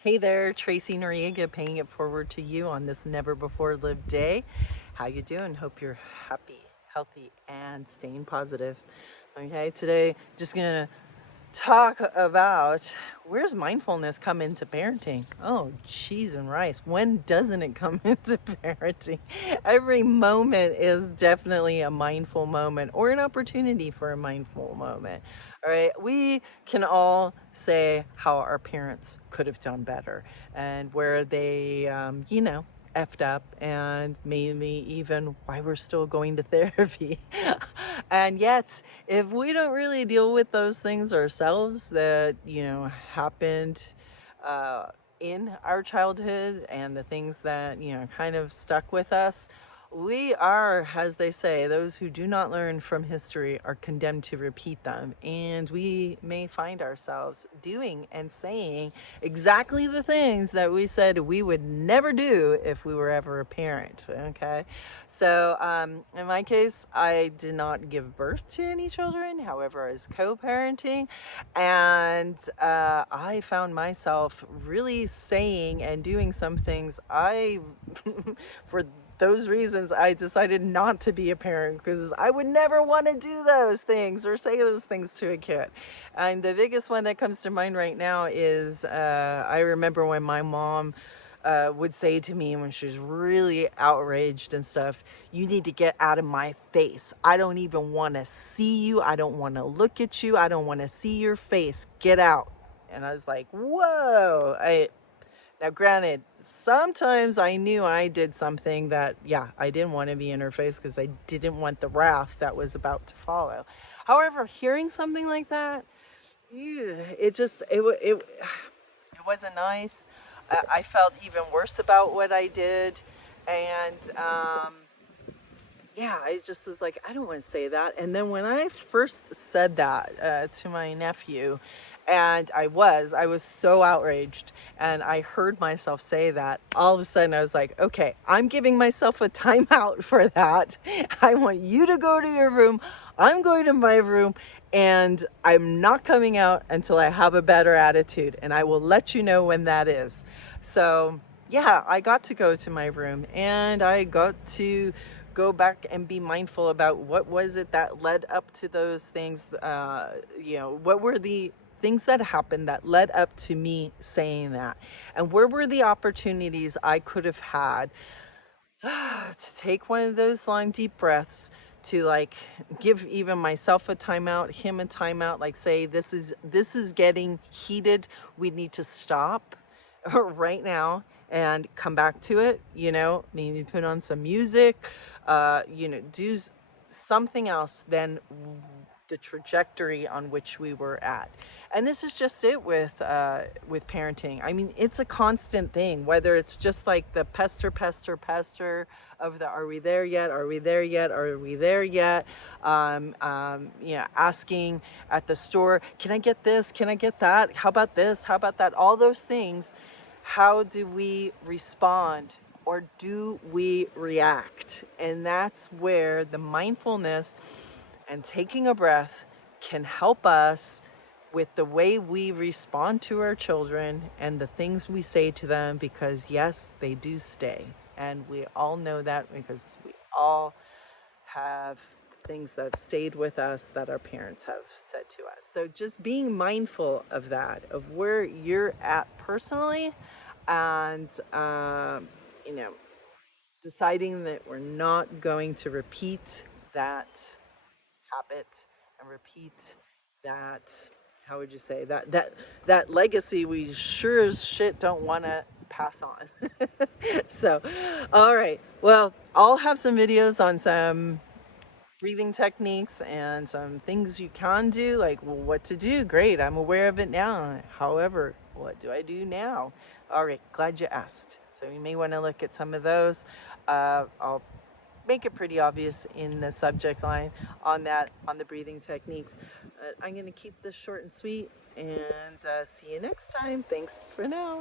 Hey there, Tracy Noriega, paying it forward to you on this never before lived day. How you doing? Hope you're happy, healthy, and staying positive. Okay, today just gonna talk about where's mindfulness come into parenting. Oh, cheese and rice. When doesn't it come into parenting? Every moment is definitely a mindful moment or an opportunity for a mindful moment. All right, we can all say how our parents could have done better and where they, effed up, and maybe even why we're still going to therapy. And yet, if we don't really deal with those things ourselves that, happened uh, in our childhood and the things that, kind of stuck with us, we are, as they say, those who do not learn from history are condemned to repeat them. And we may find ourselves doing and saying exactly the things that we said we would never do if we were ever a parent. Okay. So, in my case, I did not give birth to any children. However, I was co-parenting, and I found myself really saying and doing some things for those reasons, I decided not to be a parent because I would never want to do those things or say those things to a kid. And the biggest one that comes to mind right now is I remember when my mom would say to me when she was really outraged and stuff, "You need to get out of my face. I don't even want to see you. I don't want to look at you. I don't want to see your face. Get out." And I was like, whoa. Now, granted, sometimes I knew I did something that, yeah, I didn't want to be in her face because I didn't want the wrath that was about to follow. However, hearing something like that, it wasn't nice. I felt even worse about what I did. And, yeah, I just was like, I don't want to say that. And then when I first said that to my nephew, and I was so outraged, and I heard myself say that, all of a sudden I was like, okay, I'm giving myself a timeout for that. I want you to go to your room. I'm going to my room, and I'm not coming out until I have a better attitude, and I will let you know when that is. So, yeah, I got to go to my room, and I got to go back and be mindful about what was it that led up to those things. What were the things that happened that led up to me saying that, and where were the opportunities I could have had to take one of those long deep breaths, to like give even myself a timeout, him a timeout, like say this is getting heated, we need to stop right now and come back to it, maybe put on some music, do something else than the trajectory on which we were at. And this is just it with parenting. I mean, it's a constant thing, whether it's just like the pester of the "are we there yet, are we there yet, are we there yet," asking at the store, "Can I get this, can I get that, how about this, how about that," all those things. How do we respond, or do we react? And that's where the mindfulness and taking a breath can help us with the way we respond to our children and the things we say to them, because yes, they do stay. And we all know that because we all have things that have stayed with us that our parents have said to us. So just being mindful of that, of where you're at personally, and deciding that we're not going to repeat that habit and repeat that, how would you say, that legacy we sure as shit don't want to pass on. So, all right, well, I'll have some videos on some breathing techniques and some things you can do, like, well, what to do. Great, I'm aware of it now. However, what do I do now? All right, glad you asked. So you may want to look at some of those. I'll make it pretty obvious in the subject line on the breathing techniques. I'm going to keep this short and sweet, and see you next time. Thanks for now.